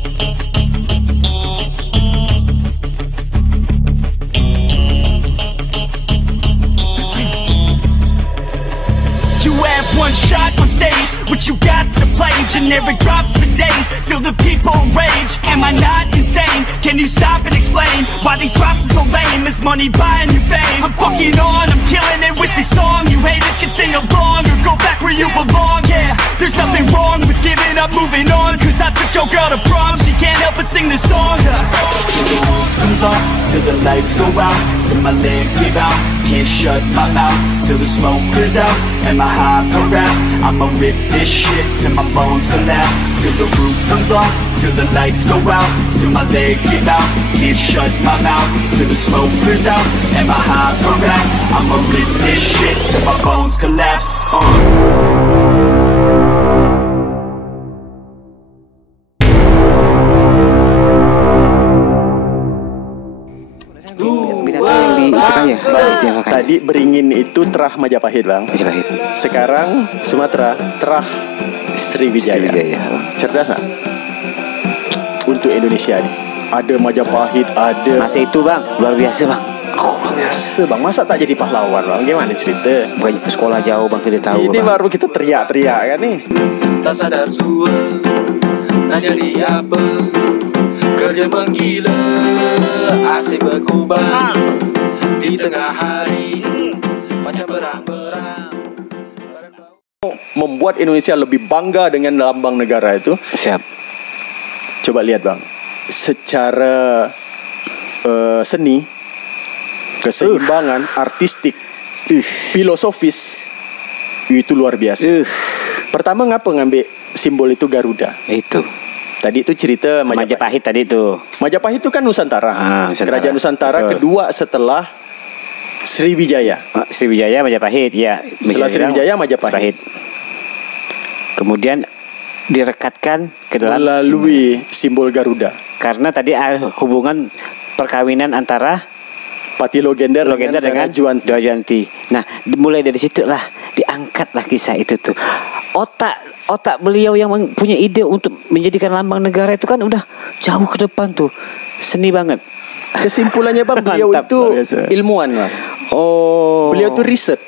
You have one shot on stage, what you got to play? Generic drops for days, still the people rage. Am I not insane? Can you stop and explain why these drops are so lame? Is money buying you fame? I'm fucking on, I'm killing it with this song. You haters can sing along or go back where you belong. Yeah, there's nothing wrong with giving up, moving on. Cause I took your girl to prom, she can't help but sing this song. Till the roof comes off, till the lights go out, till my legs give out, can't shut my mouth, till the smoke clears out and my high harass. I'ma rip this shit till my bones collapse. Till the roof comes off, till the lights go out, till my legs give out, can't shut my mouth, till the smoke clears out and my high harass. I'ma rip this shit till my bones collapse. Tadi Beringin itu terah Majapahit, Bang. Majapahit. Sekarang Sumatera terah Sriwijaya. Cerdas nggak? Untuk Indonesia nih, ada Majapahit, ada. Masa itu, Bang, luar biasa, Bang. Luar biasa, Bang. Masa tak jadi pahlawan, Bang? Gimana cerita? Bukan sekolah jauh, Bang, tidak tahu. Ini Bang. baru kita teriak-teriak kan nih. Tak sadar tua, nak jadi apa? Kerja menggila, asyik berkubang di tengah hari, macam berang-berang. Membuat Indonesia lebih bangga dengan lambang negara itu. Siap. Coba lihat, Bang. Secara seni, keseimbangan, artistik, filosofis, itu luar biasa. Pertama ngapa ngambil simbol itu Garuda? Itu. Tadi itu cerita Majapahit tadi itu. Majapahit itu kan Nusantara. Nusantara. Kerajaan Nusantara. Betul. Kedua setelah Sriwijaya. Sriwijaya, Majapahit, ya. Setelah Sriwijaya, Majapahit. Kemudian direkatkan ke dalam melalui simbol Garuda. Karena tadi ada hubungan perkawinan antara Patilo Gender dengan Dwajanti. Nah, mulai dari situ lah diangkatlah kisah itu tuh. Otak beliau yang punya ide untuk menjadikan lambang negara itu kan udah jauh ke depan tuh. Seni banget. Kesimpulannya, Bang, beliau Mantap, itu ilmuwan, Bang. Oh. Beliau itu riset.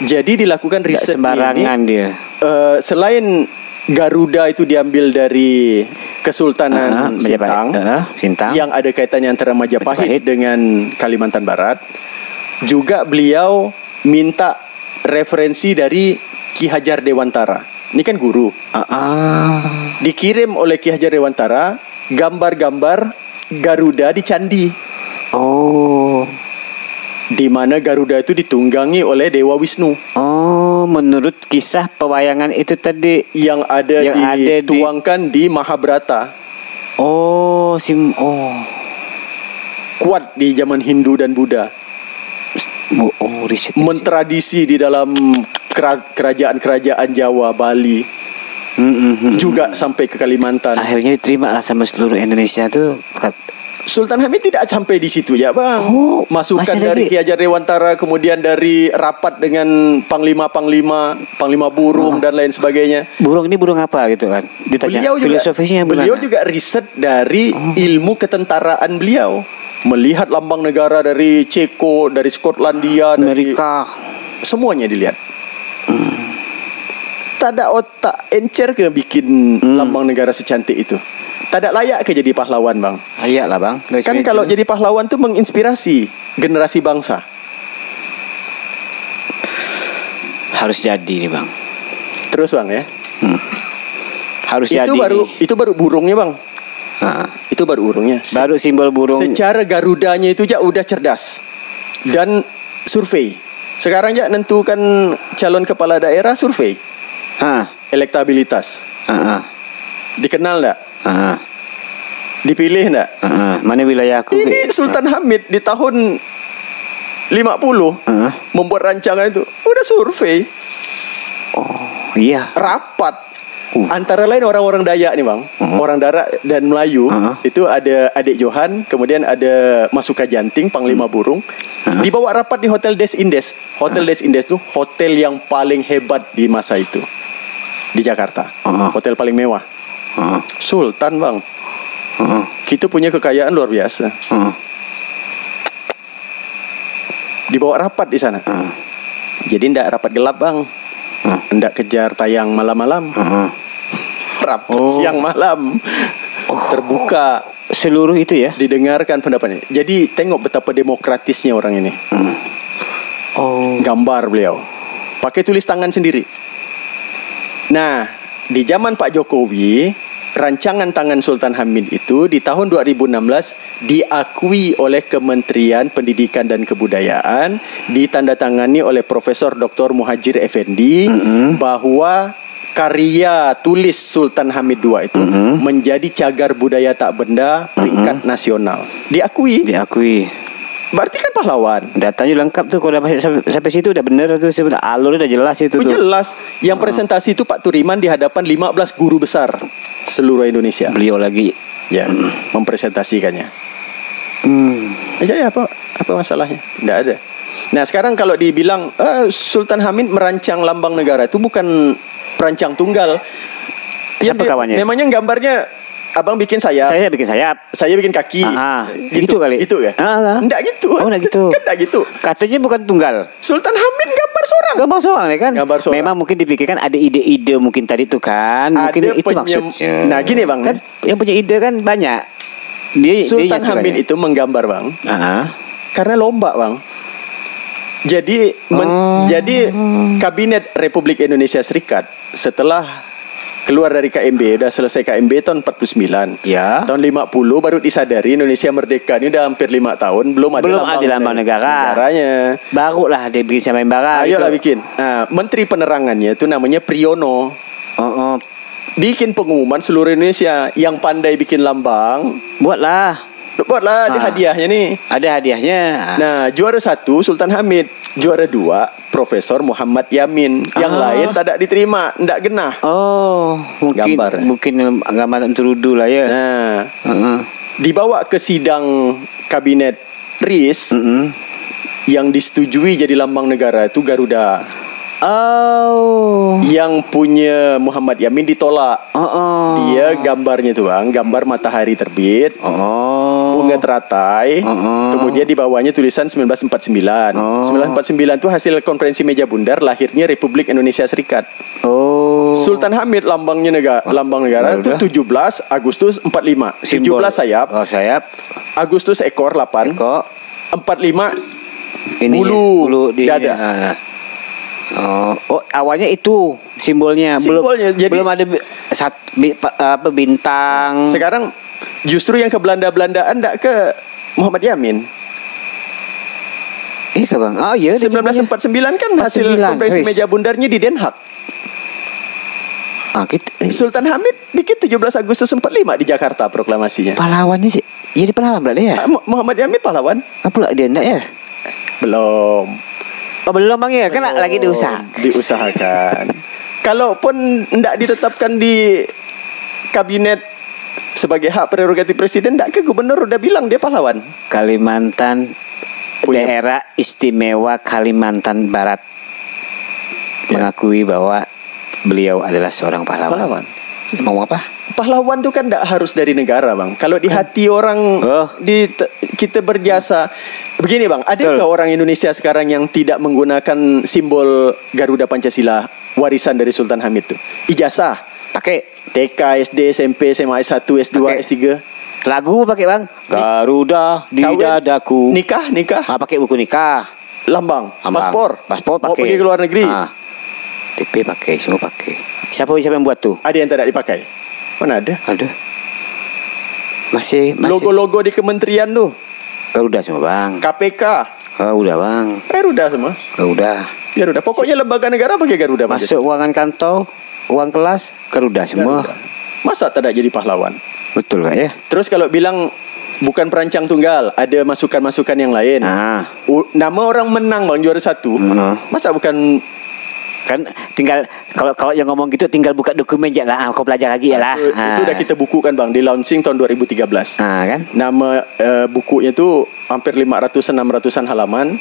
Jadi dilakukan riset sembarangan ini. Dia. Selain Garuda itu diambil dari Kesultanan Sintang, yang ada kaitannya antara Majapahit dengan Kalimantan Barat. Juga beliau minta referensi dari Ki Hajar Dewantara. Ini kan guru. Dikirim oleh Ki Hajar Dewantara gambar-gambar Garuda di candi. Oh. Di mana Garuda itu ditunggangi oleh Dewa Wisnu. Oh, menurut kisah pewayangan itu tadi yang dituangkan di Mahabharata. Oh, kuat di zaman Hindu dan Buddha. Riset. Mentradisi di dalam kerajaan-kerajaan Jawa, Bali, juga sampai ke Kalimantan. Akhirnya diterima lah sama seluruh Indonesia tuh. Sultan Hamid tidak sampai di situ ya, Bang. Masukan dari Ki Hajar Dewantara, kemudian dari rapat dengan panglima burung dan lain sebagainya. Burung ini burung apa gitu kan? Ditanya filosofisnya. Beliau juga riset dari ilmu ketentaraan beliau. Melihat lambang negara dari Ceko, dari Skotlandia, Amerika, semuanya dilihat. Tak ada otak encer ke bikin lambang negara secantik itu. Tak ada layak ke jadi pahlawan, Bang. Layak lah, Bang. Kan kalau jadi pahlawan tuh menginspirasi generasi bangsa. Harus jadi nih, Bang. Terus, Bang, ya. Harus jadi. Itu baru burungnya, Bang. Itu baru burungnya. Baru simbol burung. Secara Garudanya itu ya udah cerdas. Dan survei. Sekarang ya nentukan calon kepala daerah survei. Elektabilitas. Dikenal enggak? Dipilih enggak? Mana wilayah aku? Ini Sultan Hamid di tahun 50 membuat rancangan itu. Udah survei. Oh, iya. Rapat. Antara lain orang-orang Dayak nih, Bang. Orang Dayak dan Melayu. Itu ada Adik Johan, kemudian ada Masuka Janting, Panglima Burung. Dibawa rapat di Hotel Des Indes. Hotel Des Indes itu hotel yang paling hebat di masa itu di Jakarta. Hotel paling mewah. Sultan, Bang. Kita punya kekayaan luar biasa. Dibawa rapat di sana. Jadi ndak rapat gelap bang. Ndak kejar tayang malam-malam. Rapat siang malam. Terbuka. Seluruh itu ya. Didengarkan pendapatnya. Jadi tengok betapa demokratisnya orang ini. Gambar beliau. Pakai tulis tangan sendiri. Nah, di zaman Pak Jokowi, rancangan tangan Sultan Hamid itu di tahun 2016 diakui oleh Kementerian Pendidikan dan Kebudayaan, ditandatangani oleh Profesor Dr. Muhajir Effendi, bahwa karya tulis Sultan Hamid II itu menjadi cagar budaya tak benda peringkat nasional. Diakui. Berarti kan pahlawan. Datanya lengkap tuh, kalau sampai situ udah bener tuh, alurnya udah jelas itu tuh. Jelas. Yang presentasi itu Pak Turiman di hadapan 15 guru besar seluruh Indonesia. Beliau lagi mempresentasikannya. Jadi apa masalahnya? Tidak ada. Nah, sekarang kalau dibilang Sultan Hamid merancang lambang negara, itu bukan perancang tunggal. Siapa kawannya? Memangnya gambarnya abang bikin sayap. Saya bikin sayap. Saya bikin kaki. Gitu kali. Gitu ya? Enggak gitu. Enggak gitu. Kan enggak gitu. Katanya bukan tunggal. Sultan Hamid gambar seorang ya kan? Gambar seorang. Memang mungkin dipikirkan ada ide-ide mungkin tadi tuh kan. Mungkin itu maksudnya. Nah, gini bang. Kan yang punya ide kan banyak. Sultan Hamid itu menggambar bang. Karena lomba bang. Jadi Kabinet Republik Indonesia Serikat setelah keluar dari KMB, udah selesai KMB tahun 49. Ya. Tahun 50 baru disadari Indonesia merdeka. Ini udah hampir 5 tahun belum ada lambang negaranya. Barulah dia bikin sayembara. Ayolah bikin. Nah, Menteri Penerangannya itu namanya Priyono. Bikin pengumuman seluruh Indonesia yang pandai bikin lambang. Buatlah ada hadiahnya nih. Ada hadiahnya. Nah, juara 1 Sultan Hamid, juara 2 Profesor Muhammad Yamin. Yang lain tidak diterima, tidak genah. Mungkin gambar terudu lah ya. Nah, dibawa ke sidang kabinet RIS, yang disetujui jadi lambang negara itu Garuda. Yang punya Muhammad Yamin ditolak. Dia gambarnya tuh bang, gambar matahari terbit, bunga teratai, kemudian di bawahnya tulisan 1949. 1949 itu hasil konferensi meja bundar lahirnya Republik Indonesia Serikat. Sultan Hamid lambang negara itu 17 Agustus 45. 17 sayap. Agustus ekor 8. 45 bulu di dada. Awalnya itu simbolnya. Belum ada bintang. Sekarang justru yang ke Belanda-Belandaan enggak ke Muhammad Yamin. Iya bang. 1949 kan hasil konferensi meja bundarnya di Den Haag. Sultan Hamid bikin 17 Agustus 45 di Jakarta proklamasinya. Pahlawannya sih. Jadi pahlawan berarti ya? Muhammad Yamin pahlawan. Apa dia enggak ya? Belum bang ya, kan lagi diusahakan. Kalaupun tidak ditetapkan di kabinet sebagai hak prerogatif presiden, tidak ke gubernur udah bilang dia pahlawan. Kalimantan, daerah istimewa Kalimantan Barat mengakui bahwa beliau adalah seorang pahlawan. Mau apa? Pahlawan itu kan tidak harus dari negara bang. Kalau di hati orang kita berjasa. Begini bang, adakah orang Indonesia sekarang yang tidak menggunakan simbol Garuda Pancasila warisan dari Sultan Hamid itu? Ijazah pakai TK, SD, SMP, SMA S1, S2, S3. Lagu pakai bang. Garuda di dadaku. Nikah. Pakai buku nikah. Lambang. Paspor pakai. Mau pergi ke luar negeri. TP pakai, semua pakai. Siapa yang buat tuh? Ada yang tidak dipakai? Mana ada? Ada. Masih. Logo-logo di kementerian tuh. Garuda semua bang. KPK. Garuda bang. Garuda semua. Garuda. Pokoknya lembaga negara pakai Garuda. Masuk uangan kantong, uang kelas, Garuda semua. Masa tidak jadi pahlawan? Betul gak ya? Terus kalau bilang bukan perancang tunggal, ada masukan-masukan yang lain. Nama orang menang bang, juara 1. Masa bukan? Kan tinggal kalau yang ngomong gitu tinggal buka dokumen aja lah, kau belajar lagi ya lah. Itu udah kita bukukan bang, di launching tahun 2013. Kan? Nama bukunya itu hampir 500-600an halaman.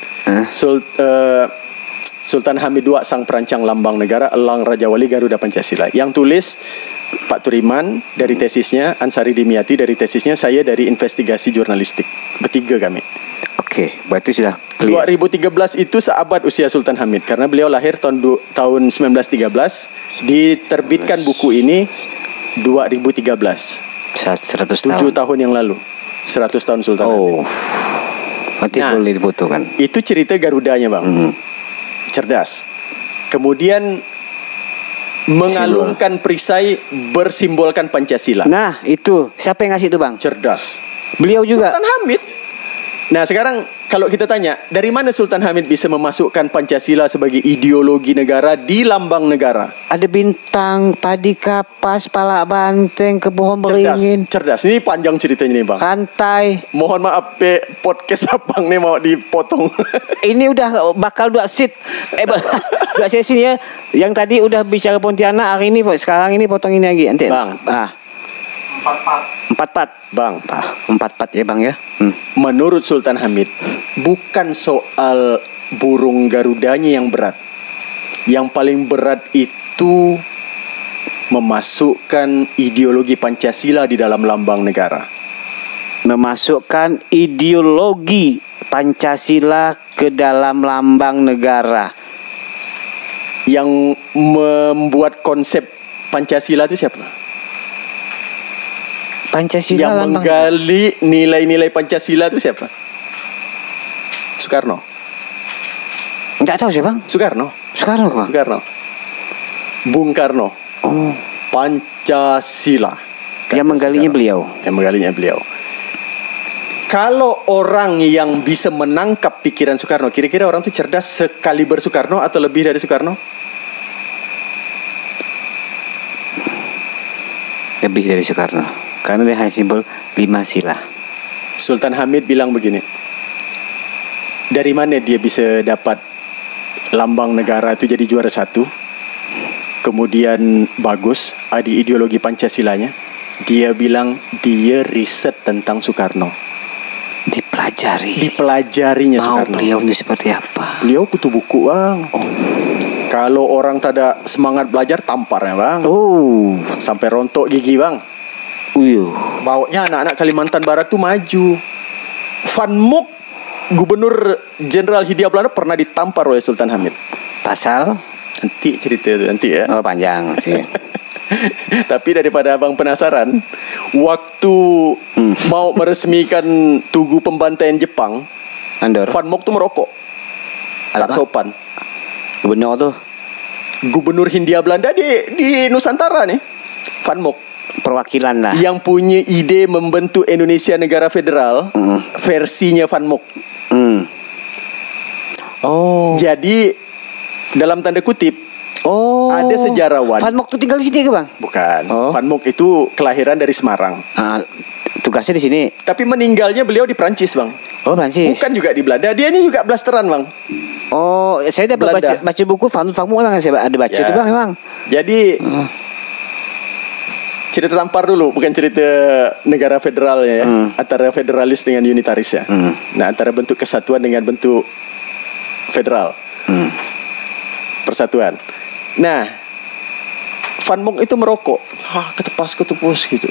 Sultan Hamid II Sang Perancang Lambang Negara, Elang Raja Wali Garuda Pancasila. Yang tulis Pak Turiman dari tesisnya, Ansari Dimyati dari tesisnya, saya dari investigasi jurnalistik. Bertiga kami. Oke, berarti sudah clear. 2013 itu seabad usia Sultan Hamid karena beliau lahir tahun 1913, diterbitkan buku ini 2013. 100 tahun. 7 tahun yang lalu. 100 tahun Sultan Hamid. Berarti boleh dibutuhkan. Itu cerita Garudanya, Bang. Cerdas. Kemudian mengalungkan perisai bersimbolkan Pancasila. Nah, itu siapa yang ngasih itu, Bang? Cerdas. Beliau juga. Sultan Hamid. Nah, sekarang kalau kita tanya, dari mana Sultan Hamid bisa memasukkan Pancasila sebagai ideologi negara di lambang negara? Ada bintang, padi kapas, pala banteng, kebohon beringin. Cerdas. Ini panjang ceritanya nih, Bang. Kantai. Mohon maaf, podcast Abang nih mau dipotong. Ini udah bakal 2 seat. 2 sesi ya. Yang tadi udah bicara Pontianak, hari ini sekarang ini potong ini lagi nanti. Bang. 4 part. Bang, 4 part ya, Bang ya. Menurut Sultan Hamid, bukan soal burung Garudanya yang berat. Yang paling berat itu memasukkan ideologi Pancasila di dalam lambang negara. Memasukkan ideologi Pancasila ke dalam lambang negara. Yang membuat konsep Pancasila itu siapa? Pancasila yang menggali nilai-nilai Pancasila itu siapa? Soekarno. Enggak tahu sih, Bang. Soekarno, Bang. Soekarno. Bung Karno. Oh. Pancasila. Yang menggalinya beliau. Yang menggalinya beliau. Kalau orang yang bisa menangkap pikiran Soekarno, kira-kira orang itu cerdas sekaliber Soekarno atau lebih dari Soekarno? Lebih dari Soekarno. Karena dia hanya simbol 5 sila. Sultan Hamid bilang begini, dari mana dia bisa dapat lambang negara itu jadi juara 1, kemudian bagus, ada ideologi Pancasilanya. Dia bilang dia riset tentang Soekarno. Dipelajarinya Soekarno. Beliau ini seperti apa? Beliau kutu buku, Bang. Kalau orang tak ada semangat belajar, tamparnya, Bang. Sampai rontok gigi, Bang. Bawanya anak-anak Kalimantan Barat tuh maju. Van Mook, Gubernur Jenderal Hindia Belanda, pernah ditampar oleh Sultan Hamid. Pasal? Nanti cerita itu nanti ya. Oh, panjang sih. Tapi daripada abang penasaran, waktu mau meresmikan Tugu Pembantaian Jepang, Van Mook tuh merokok. Tak sopan. Gubernur Hindia Belanda di Nusantara nih, Van Mook. Perwakilan lah. Yang punya ide membentuk Indonesia negara federal, versinya Van Mook. Jadi dalam tanda kutip, ada sejarawan. Van Mook tuh tinggal di sini ke, Bang? Bukan. Van Mook itu kelahiran dari Semarang. Tugasnya di sini. Tapi meninggalnya beliau di Prancis, Bang. Oh, Prancis. Bukan juga di Belanda. Dia ini juga blasteran, Bang. Oh, saya dapat baca buku Van Mook, memang saya ada baca itu, Bang, memang. Jadi cerita tampar dulu, bukan cerita negara federalnya ya. Antara federalis dengan unitaris ya. Nah, antara bentuk kesatuan dengan bentuk federal. Persatuan. Nah, Van Mook itu merokok. Ketepus gitu.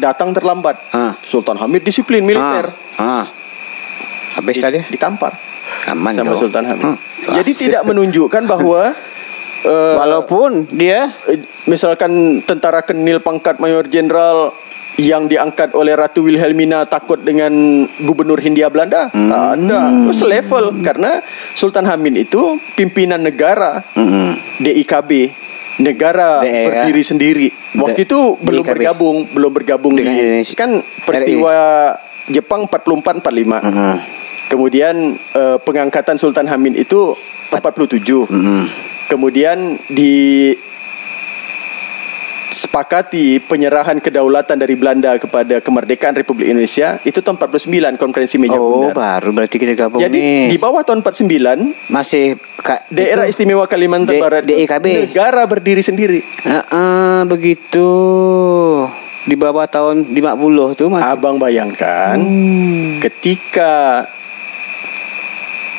Datang terlambat. Sultan Hamid disiplin militer. Habis tadi ditampar. Aman sama Sultan Hamid. Jadi tidak menunjukkan bahwa walaupun dia misalkan tentara Kenil pangkat Mayor Jenderal yang diangkat oleh Ratu Wilhelmina takut dengan Gubernur Hindia Belanda, ada selevel karena Sultan Hamid itu pimpinan negara DIKB, negara berdiri sendiri. Waktu itu belum bergabung dengan Indonesia. Kan peristiwa Jepang 44-45. Kemudian pengangkatan Sultan Hamid itu 47. Kemudian disepakati penyerahan kedaulatan dari Belanda kepada kemerdekaan Republik Indonesia itu tahun 49 konferensi meja bundar. Baru berarti kita gabung. Jadi di bawah tahun 49 masih daerah istimewa Kalimantan Barat DIKB. Negara berdiri sendiri. Begitu. Di bawah tahun 50 tuh masih. Abang bayangkan ketika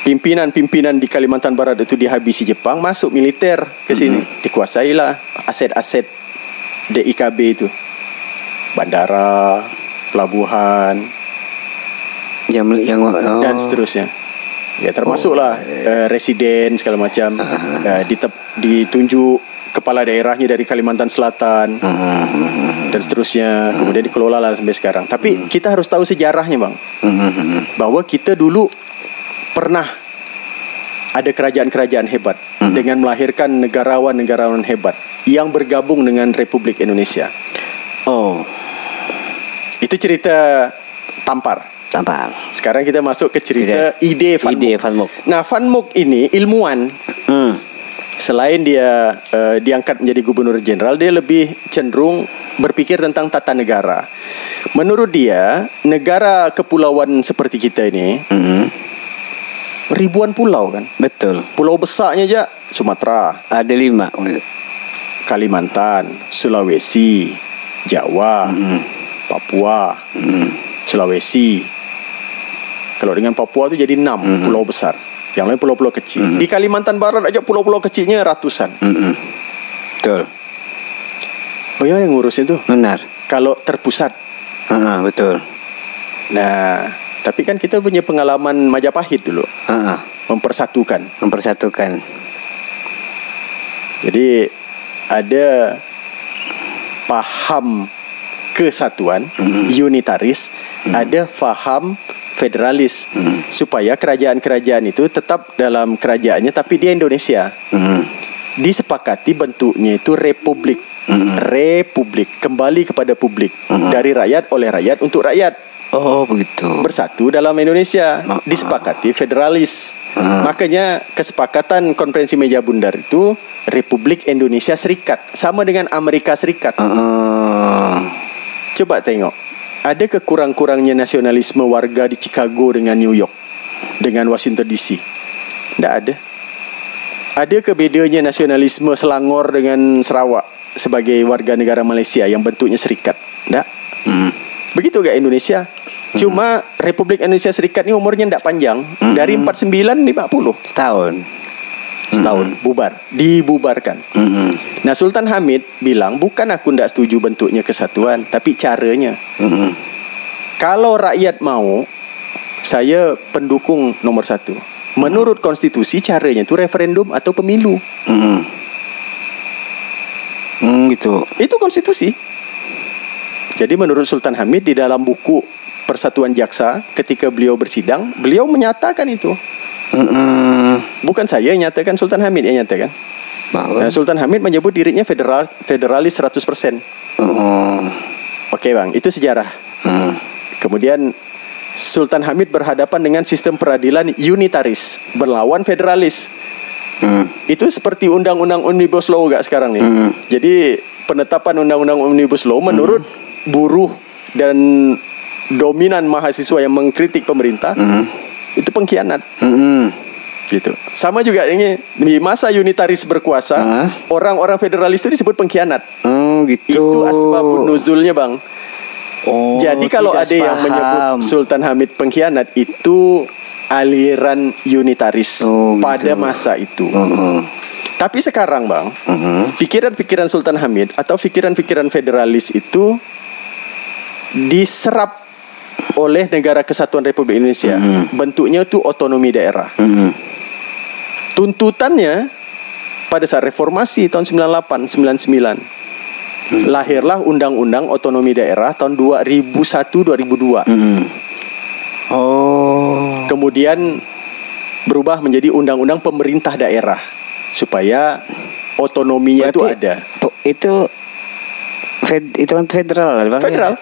pimpinan-pimpinan di Kalimantan Barat itu dihabisi Jepang, masuk militer ke sini, dikuasailah aset-aset DIKB itu. Bandara, pelabuhan, dan seterusnya. Ya termasuklah residen segala macam. Ditunjuk kepala daerahnya dari Kalimantan Selatan dan seterusnya. Kemudian dikelola lah sampai sekarang. Tapi kita harus tahu sejarahnya, Bang. Bahwa kita dulu pernah ada kerajaan-kerajaan hebat dengan melahirkan negarawan-negarawan hebat yang bergabung dengan Republik Indonesia. Itu cerita tampar. Sekarang kita masuk ke cerita ide Van Mook. Nah, Van Mook ini ilmuwan. Selain dia diangkat menjadi gubernur jenderal, dia lebih cenderung berpikir tentang tata negara. Menurut dia, negara kepulauan seperti kita ini ribuan pulau kan. Betul. Pulau besarnya aja Sumatera. Ada 5. Kalimantan, Sulawesi, Jawa, Papua, Sulawesi. Kalau dengan Papua itu jadi 6 pulau besar. Yang lain pulau-pulau kecil. Di Kalimantan Barat aja pulau-pulau kecilnya ratusan. Betul. Bagaimana yang ngurus itu? Benar. Kalau terpusat. Betul. Nah, tapi kan kita punya pengalaman Majapahit dulu. Mempersatukan. Jadi ada paham kesatuan, unitaris, ada faham federalis, supaya kerajaan-kerajaan itu tetap dalam kerajaannya tapi dia Indonesia. Disepakati bentuknya itu republik. Republik kembali kepada publik, dari rakyat oleh rakyat untuk rakyat. Begitu. Bersatu dalam Indonesia, disepakati federalis. Makanya kesepakatan konferensi meja bundar itu Republik Indonesia Serikat, sama dengan Amerika Serikat. Coba tengok, ada kekurang-kurangnya nasionalisme warga di Chicago dengan New York, dengan Washington DC? Tidak ada. Ada kebedanya nasionalisme Selangor dengan Sarawak sebagai warga negara Malaysia yang bentuknya serikat? Tidak. Begitu gak Indonesia? Cuma Republik Indonesia Serikat ini umurnya tidak panjang. Dari 49 50 setahun bubar, dibubarkan. Nah, Sultan Hamid bilang, bukan aku tidak setuju bentuknya kesatuan, tapi caranya. Kalau rakyat mau, saya pendukung nomor 1. Menurut konstitusi, caranya itu referendum atau pemilu. Gitu. Itu konstitusi. Jadi menurut Sultan Hamid, di dalam buku Persatuan Jaksa, ketika beliau bersidang, beliau menyatakan itu. Bukan saya yang nyatakan, Sultan Hamid yang nyatakan. Nah, Sultan Hamid menyebut dirinya federalis 100%. Oke, Bang, itu sejarah. Kemudian Sultan Hamid berhadapan dengan sistem peradilan unitaris, berlawan federalis. Itu seperti undang-undang Omnibus Law gak sekarang nih. Jadi penetapan undang-undang Omnibus Law menurut buruh dan dominan mahasiswa yang mengkritik pemerintah, itu pengkhianat. Gitu. Sama juga ini di masa unitaris berkuasa, orang-orang federalis itu disebut pengkhianat. Gitu. Itu asbabun nuzulnya, Bang. Jadi kalau ada yang menyebut Sultan Hamid pengkhianat, itu aliran unitaris pada masa itu. Tapi sekarang, Bang, pikiran-pikiran Sultan Hamid atau pikiran-pikiran federalis itu diserap oleh Negara Kesatuan Republik Indonesia. Bentuknya itu otonomi daerah. Tuntutannya pada saat reformasi tahun 98, 99. Lahirlah Undang-Undang Otonomi Daerah tahun 2001-2002. Kemudian berubah menjadi Undang-Undang Pemerintah Daerah supaya otonominya itu ada. Itu kan federal.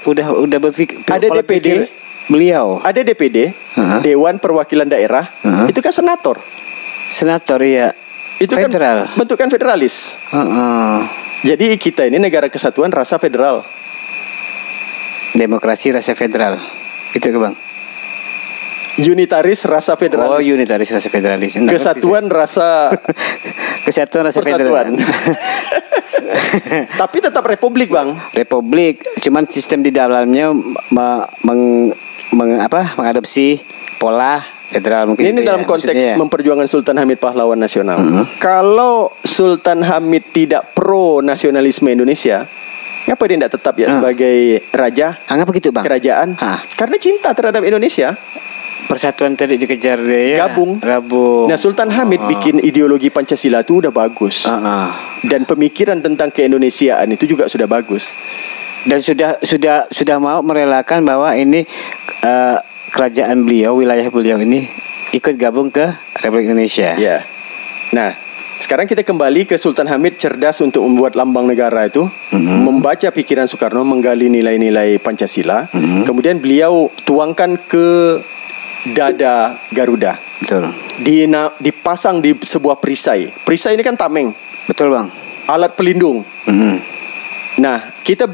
Udah berpikir. Ada DPD. Beliau. Ada DPD, Dewan Perwakilan Daerah. Itu kan senator. Senator, ya. Itu federal. Kan bentukan federalis. Jadi kita ini negara kesatuan rasa federal. Demokrasi rasa federal. Itu ke, Bang? Unitaris rasa federalis. Unitaris rasa federalis. Kesatuan rasa Kesatuan rasa persatuan. Tapi tetap republik, Bang. Republik, cuman sistem di dalamnya mengadopsi pola federal mungkin. Ini dalam konteks memperjuangkan Sultan Hamid pahlawan nasional. Kalau Sultan Hamid tidak pro nasionalisme Indonesia, Kenapa dia tidak tetap ya sebagai raja? Kenapa gitu bang? Kerajaan? Karena cinta terhadap Indonesia. Persatuan tadi dikejar dia ya? Gabung. Nah Sultan Hamid bikin ideologi Pancasila itu udah bagus. Dan pemikiran tentang keindonesiaan itu juga sudah bagus. Dan sudah mau merelakan bahwa ini kerajaan beliau, wilayah beliau ini ikut gabung ke Republik Indonesia. Ya. Nah, sekarang kita kembali ke Sultan Hamid cerdas untuk membuat lambang negara itu, membaca pikiran Soekarno, menggali nilai-nilai Pancasila, kemudian beliau tuangkan ke dada Garuda. Betul. Dipasang di sebuah perisai. Perisai ini kan tameng. Betul bang. Alat pelindung. Nah, kita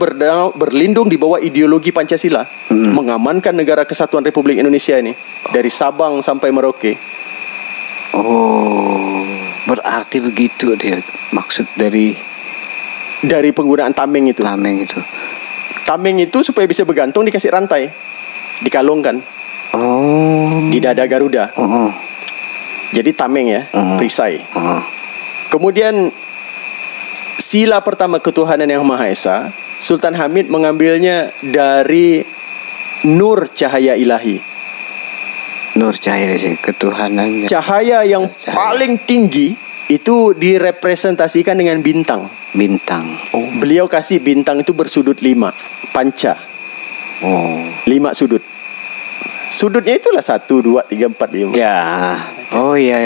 berlindung di bawah ideologi Pancasila, mengamankan negara kesatuan Republik Indonesia ini dari Sabang sampai Merauke. Berarti begitu dia maksud dari penggunaan tameng itu. Tameng itu supaya bisa bergantung dikasih rantai, dikalungkan. Di dada Garuda. Jadi tameng ya, perisai. Kemudian sila pertama ketuhanan yang Maha Esa, Sultan Hamid mengambilnya dari nur cahaya ilahi. Nur cahaya ketuhanannya. Cahaya yang paling tinggi itu direpresentasikan dengan bintang. Beliau kasih bintang itu bersudut 5, panca. 5 sudut. Sudutnya itulah 1, 2, 3, 4, 5. Ya. Iya.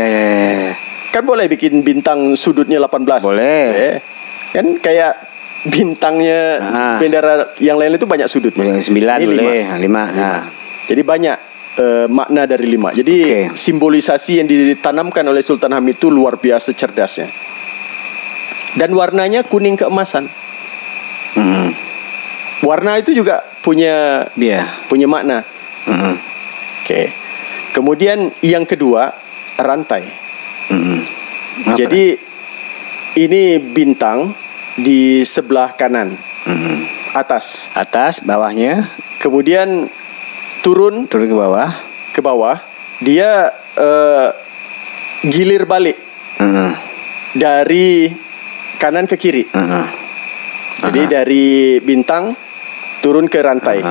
Kan boleh bikin bintang sudutnya 18. Boleh. Kan kayak bintangnya bendera yang lain itu banyak sudutnya. 9 boleh, 5. Jadi banyak makna dari 5. Jadi simbolisasi yang ditanamkan oleh Sultan Hamid itu luar biasa cerdasnya. Dan warnanya kuning keemasan. Warna itu juga punya makna. Kemudian yang kedua, rantai. Jadi ini bintang di sebelah kanan. Atas, bawahnya. Kemudian turun ke bawah. Dia gilir balik dari kanan ke kiri. Jadi dari bintang turun ke rantai.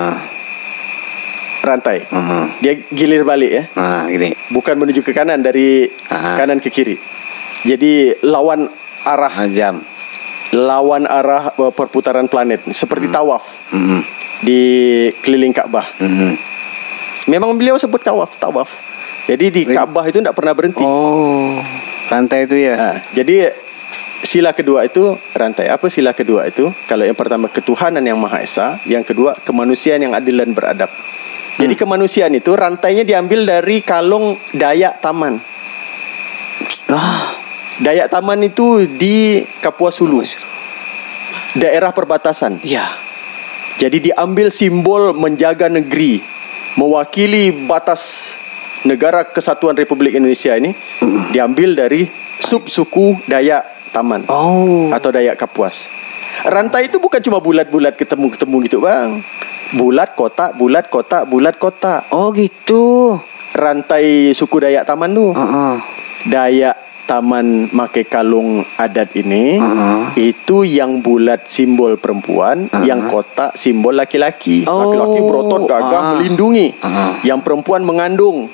Dia gilir balik ya. Gini. Bukan menuju ke kanan, dari kanan ke kiri. Jadi lawan arah jam. Lawan arah perputaran planet, seperti tawaf di keliling Ka'bah. Memang beliau sebut tawaf. Jadi di Ka'bah itu tidak pernah berhenti. Rantai itu ya. Jadi sila kedua itu rantai. Apa sila kedua itu? Kalau yang pertama ketuhanan yang Maha Esa, yang kedua kemanusiaan yang adil dan beradab. Jadi kemanusiaan itu rantainya diambil dari kalung Dayak Taman. Dayak Taman itu di Kapuas Hulu, daerah perbatasan. Jadi diambil simbol menjaga negeri, mewakili batas negara kesatuan Republik Indonesia ini, diambil dari subsuku Dayak Taman atau Dayak Kapuas. Rantai itu bukan cuma bulat-bulat ketemu-ketemu gitu bang. Bulat kotak. Oh gitu. Rantai suku Dayak Taman tuh. Dayak Taman make kalung adat ini, itu yang bulat simbol perempuan, yang kotak simbol laki-laki. Laki-laki berotot gagah melindungi, yang perempuan mengandung,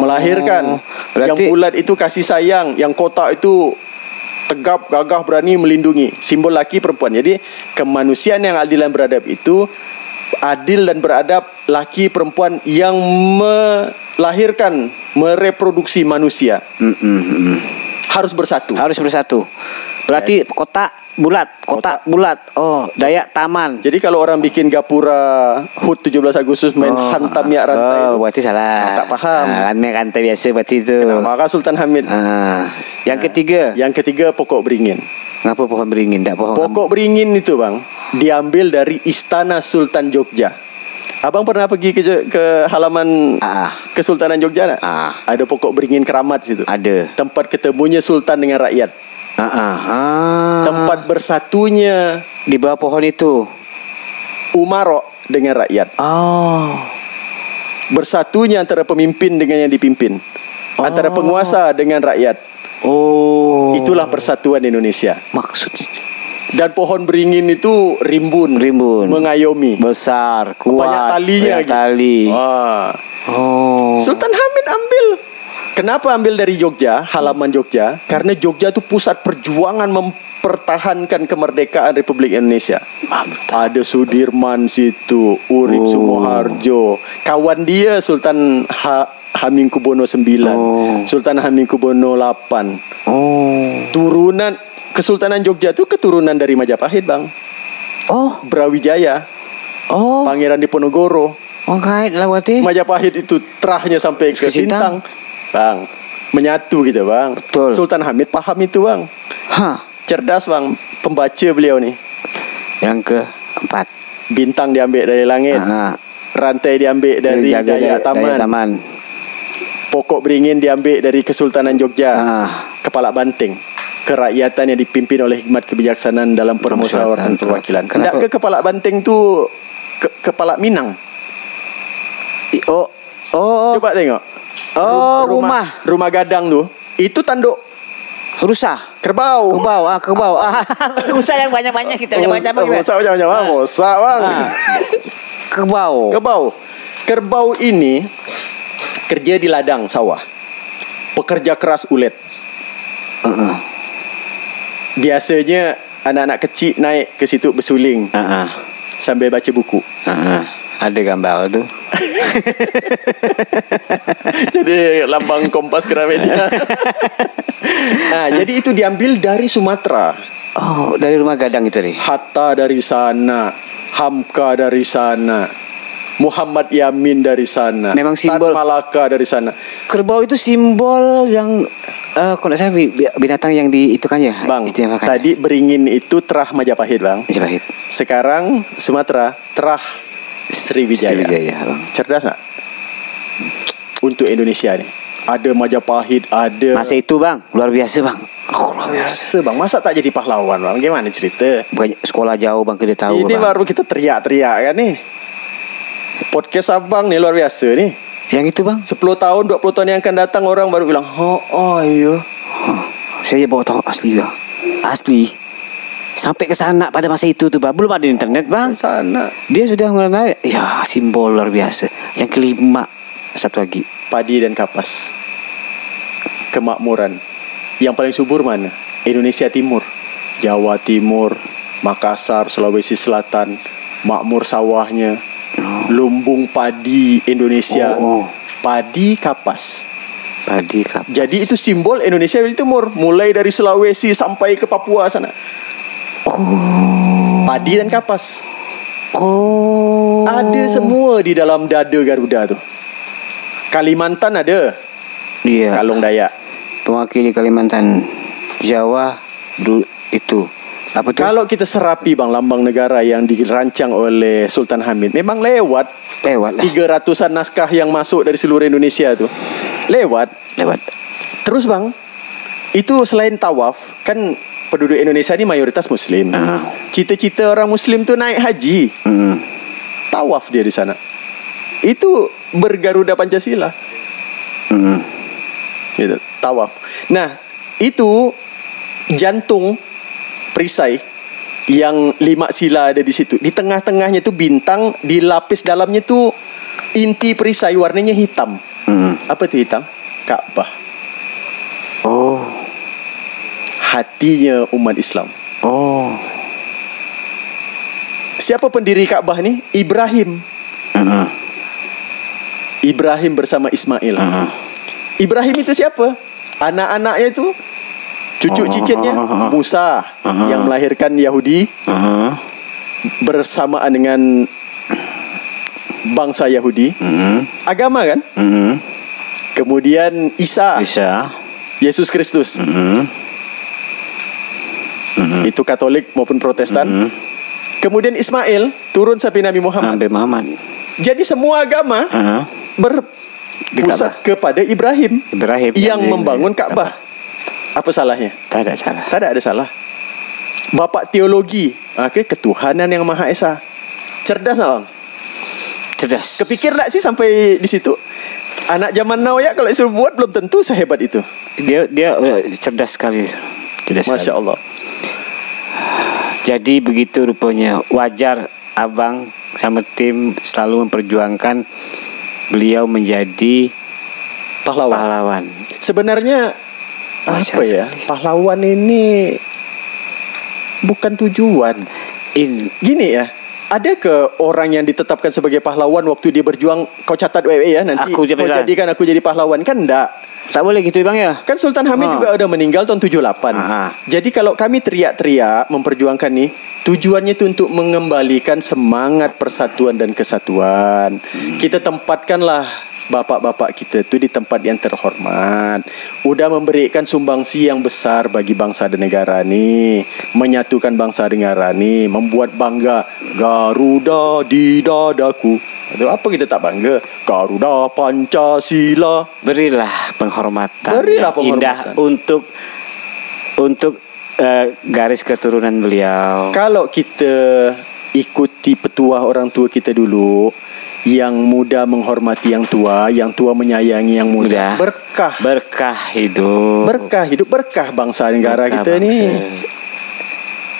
melahirkan. Berarti yang bulat itu kasih sayang, yang kotak itu tegap gagah berani melindungi. Simbol laki perempuan. Jadi kemanusiaan yang adil dan beradab itu adil dan beradab laki perempuan yang melahirkan, mereproduksi manusia. Harus bersatu. Berarti kotak bulat. Oh, Dayak Taman. Jadi kalau orang bikin gapura HUT 17 Agustus main hantam ya rantai itu, berarti salah. Tak paham. Rantai biasa berarti itu. Maka Sultan Hamid. Yang ketiga. Yang ketiga pokok beringin. Ngapa pohon beringin? Pokok beringin itu bang, diambil dari Istana Sultan Jogja. Abang pernah pergi ke halaman Kesultanan Jogja tak? Ada pokok beringin keramat situ. Ada. Tempat ketemunya Sultan dengan rakyat. Tempat bersatunya di bawah pohon itu Umarok dengan rakyat. Bersatunya antara pemimpin dengan yang dipimpin, antara penguasa dengan rakyat. Itulah persatuan Indonesia. Maksudnya. Dan pohon beringin itu rimbun, mengayomi, besar, kuat, banyak talinya, tali. Wah. Oh. Sultan Hamid ambil. Kenapa ambil dari Jogja, halaman Jogja? Karena Jogja itu pusat perjuangan mempertahankan kemerdekaan Republik Indonesia. Mantap. Ada Sudirman situ, Urip Sumoharjo, kawan dia Sultan Hamengkubuwono IX, Sultan Hamengkubuwono VIII. Turunan Kesultanan Jogja itu keturunan dari Majapahit, Bang. Brawijaya. Pangeran Diponegoro. Kait lah berarti. Majapahit itu terahnya sampai ke Sintang. Bang, menyatu gitu, Bang. Betul. Sultan Hamid paham itu, Bang. Cerdas, Bang. Pembaca beliau nih. Yang keempat, bintang diambil dari langit. Rantai diambil dari Dayak Taman. Pokok beringin diambil dari Kesultanan Jogja. Kepala Banteng. Kerakyatan yang dipimpin oleh hikmat kebijaksanaan dalam permusyawaratan perwakilan. Tidak ke Kepala Banteng tu Kepala Minang. Coba tengok. Rumah gadang tu itu tanduk rusa. Kerbau. Kerbau. Rusa yang banyak-banyak kita baca Bang. Rusa banyak-banyak, Bang. Rusa, Bang. Kerbau ini kerja di ladang sawah. Pekerja keras ulet. Biasanya anak-anak kecil naik ke situ bersuling sambil baca buku. Ada gambar tu. Jadi lambang Kompas Gramedia. Jadi itu diambil dari Sumatera. Dari rumah gadang itu nih. Hatta dari sana, Hamka dari sana, Muhammad Yamin dari sana, memang simbol Tan Malaka dari sana. Kerbau itu simbol yang kalau saya binatang yang itu kan ya, Bang. Tadi beringin itu terah Majapahit, Bang. Majapahit. Sekarang Sumatera terah Sriwijaya. Bang. Cerdas tak? Untuk Indonesia ni ada Majapahit, ada masa itu, Bang. Luar biasa, Bang. Luar biasa, Bang. Masa tak jadi pahlawan, Bang? Gimana cerita? Banyak sekolah jauh, Bang, kita tahu. Ini Bang. Baru kita teriak-teriak kan nih. Podcast Abang ni luar biasa ni. Yang itu, Bang, 10 tahun 20 tahun yang akan datang orang baru bilang, iya. Saya bawa tahu asli, Bang. Asli. Sampai ke sana pada masa itu tuh, Bang. Belum ada internet, Bang. Sana. Dia sudah mengenai simbol luar biasa. Yang kelima, satu lagi, padi dan kapas. Kemakmuran. Yang paling subur mana? Indonesia Timur, Jawa Timur, Makassar, Sulawesi Selatan. Makmur sawahnya. Lumbung padi Indonesia. Padi kapas. Jadi itu simbol Indonesia di timur, mulai dari Sulawesi sampai ke Papua sana. Padi dan kapas. Ada semua di dalam dada Garuda tu. Kalimantan ada. Kalung Dayak. Mewakili Kalimantan. Jawa itu. Apa tu? Kalau kita serapi, Bang, lambang negara yang dirancang oleh Sultan Hamid, memang lewat 300-an naskah yang masuk dari seluruh Indonesia tu. Lewat. Terus, Bang, itu selain tawaf, kan penduduk Indonesia ni mayoritas Muslim. Cita-cita orang Muslim tu naik haji. Tawaf dia di sana. Itu bergaruda Pancasila. Gitu, tawaf. Nah, itu jantung perisai yang 5 sila ada di situ. Di tengah-tengahnya tu bintang, di lapis dalamnya tu inti perisai warnanya hitam. Apa tu hitam? Kaabah. Hatinya umat Islam. Siapa pendiri Kaabah ni? Ibrahim. Ibrahim bersama Ismail. Ibrahim itu siapa? Anak-anaknya itu, cucu cicitnya Musa yang melahirkan Yahudi bersamaan dengan bangsa Yahudi. Agama kan? Kemudian Isa. Yesus Kristus. Itu Katolik maupun Protestan. Kemudian Ismail turun sampai Nabi Muhammad. Jadi semua agama berpusat kepada Ibrahim yang membangun Kaabah. Apa salahnya? Tak ada salah. Tak ada salah. Bapak teologi, ketuhanan yang Maha Esa. Cerdas tak, Bang? Cerdas. Kepikir tak sih sampai di situ? Anak zaman now ya kalau disuruh buat belum tentu sehebat itu. Dia cerdas sekali. Masya Allah. Jadi begitu rupanya. Wajar abang sama tim selalu memperjuangkan beliau menjadi pahlawan. Sebenarnya wajar apa ya? Sekali. Pahlawan ini bukan tujuan. Gini ya. Ada ke orang yang ditetapkan sebagai pahlawan waktu dia berjuang, kau catat ya nanti kau jadikan aku jadi pahlawan, kan enggak. Tak boleh gitu bang ya. Kan Sultan Hamid juga udah meninggal tahun 78. Jadi kalau kami teriak-teriak memperjuangkan nih, tujuannya itu untuk mengembalikan semangat persatuan dan kesatuan. Kita tempatkanlah bapak-bapak kita itu di tempat yang terhormat. Udah memberikan sumbangsi yang besar bagi bangsa dan negara ni, menyatukan bangsa dan negara ni, membuat bangga Garuda di dadaku. Itu apa kita tak bangga? Garuda Pancasila. Berilah penghormatan indah untuk garis keturunan beliau. Kalau kita ikuti petuah orang tua kita dulu, yang muda menghormati yang tua menyayangi yang muda. Berkah hidup, berkah bangsa negara kita ni.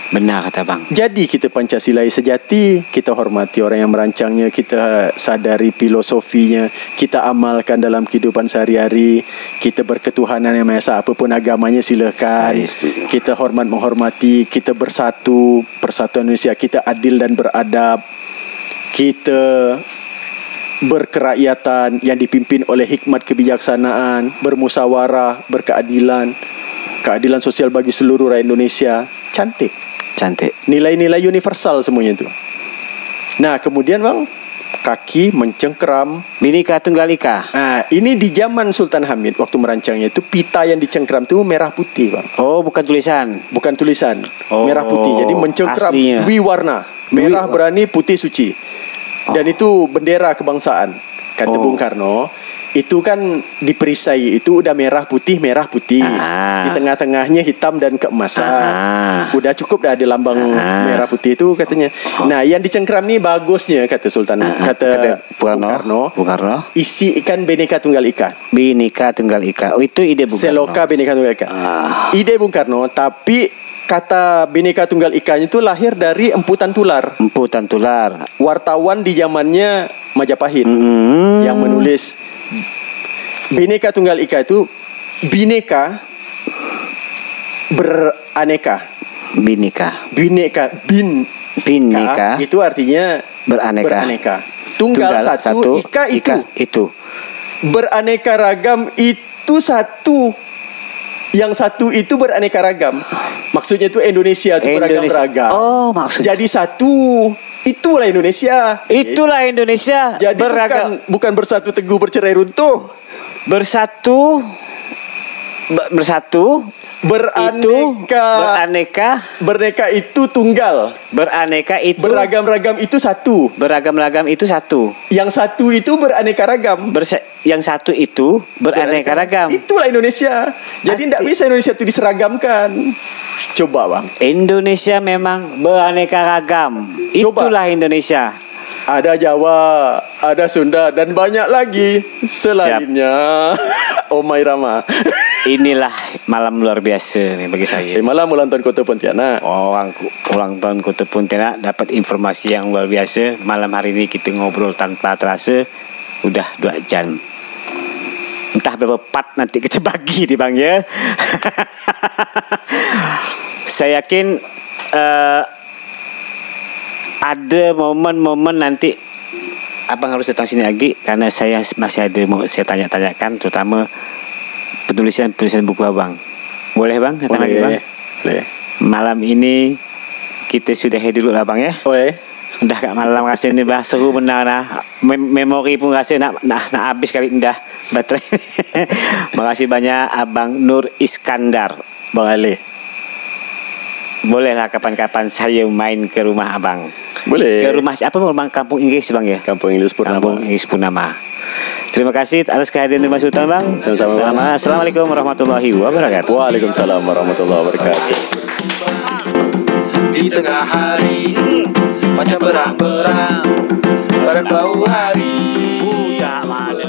Benar kata bang. Jadi kita Pancasilai sejati, kita hormati orang yang merancangnya, kita sadari filosofinya, kita amalkan dalam kehidupan sehari-hari, kita berketuhanan yang Maha Esa, apapun agamanya silakan. Kita menghormati, kita bersatu, persatuan Indonesia, kita adil dan beradab, kita berkerakyatan yang dipimpin oleh hikmat kebijaksanaan, bermusyawarah, berkeadilan, keadilan sosial bagi seluruh rakyat Indonesia. Cantik. Nilai-nilai universal semuanya itu. Nah, kemudian bang, kaki mencengkeram. Bhinneka Tunggal Ika. Nah, ini di zaman Sultan Hamid waktu merancangnya itu pita yang dicengkeram itu merah putih bang. Oh, bukan tulisan. Merah putih. Jadi mencengkeram dwi-warna. Merah berani, putih suci. Dan itu bendera kebangsaan. Kata Bung Karno, itu kan diperisai itu udah merah putih. Di tengah-tengahnya hitam dan keemasan. Udah cukup dah ada lambang merah putih itu katanya. Nah, yang dicengkeram ni bagusnya kata Sultan, kata Bung Karno, isi ikan Bhinneka Tunggal Ika. Oh, itu ide Bung Karno. Seloka Bhinneka Tunggal Ika. Ide Bung Karno, tapi kata Bhinneka Tunggal Ika itu lahir dari emputan tular. Wartawan di zamannya Majapahit yang menulis Bhinneka Tunggal Ika itu bineka beraneka. Bineka itu artinya beraneka. Tunggal satu, ika itu. Beraneka ragam itu satu. Yang satu itu beraneka ragam. Maksudnya itu Indonesia itu beragam-ragam. Oh, maksudnya. Jadi satu. Itulah Indonesia. Jadi bukan bersatu teguh bercerai runtuh. Bersatu beraneka. Berneka itu tunggal. Beraneka itu beragam-ragam itu satu. Yang satu itu beraneka ragam. Yang satu itu beraneka ragam. Itulah Indonesia. Jadi tidak bisa Indonesia itu diseragamkan. Coba bang. Indonesia memang beraneka ragam. Itulah Indonesia. Ada Jawa, ada Sunda, dan banyak lagi selainnya. Omai Rama. Inilah malam luar biasa nih bagi saya. Malam ulang tahun Kota Pontianak. Ulang tahun Kota Pontianak, dapat informasi yang luar biasa. Malam hari ini kita ngobrol tanpa terasa. Udah 2 jam. Entah berapa part nanti kita bagi nih bang ya. Saya yakin ada momen-momen nanti abang harus datang sini lagi, karena saya masih ada mau saya tanya-tanyakan, terutama penulisan buku abang. Boleh bang datang lagi bang? Boleh. Malam ini kita sudahi dulu lah bang ya. Boleh. Udah gak malam rasanya nih bah, seru benar nah. Memori pun rasanya nak habis kali indah baterai. Makasih banyak Abang Nur Iskandar, Bang Ali. Bolehlah kapan-kapan saya main ke rumah abang. Boleh. Ke rumah apa bang? Kampung Inggris bang ya? Kampung Inggris Purnama. Terima kasih atas kehadiran Mas Sultan bang. Sama-sama. Assalamualaikum warahmatullahi wabarakatuh. Waalaikumsalam warahmatullahi wabarakatuh. Di tengah hari macam berang-berang badan bau hari. Puja mana